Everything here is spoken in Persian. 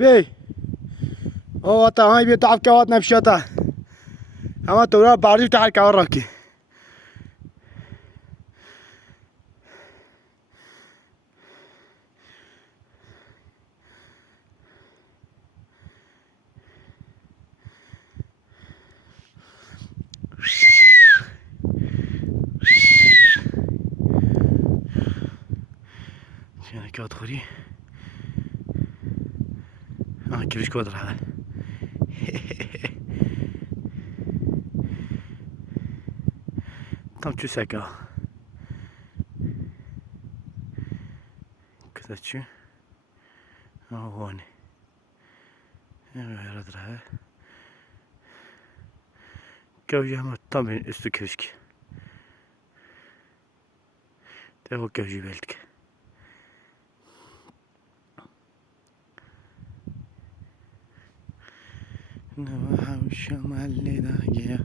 بی او تا های بی تعب که وات نبشه تا اما تو را بردی تا کار راکی چیه که خوری آه کلیش کود راه tam çüseka kısaçı ahone evet rahat kavya ama tam üstü köşk devo kavya belki ne var şamalli da ya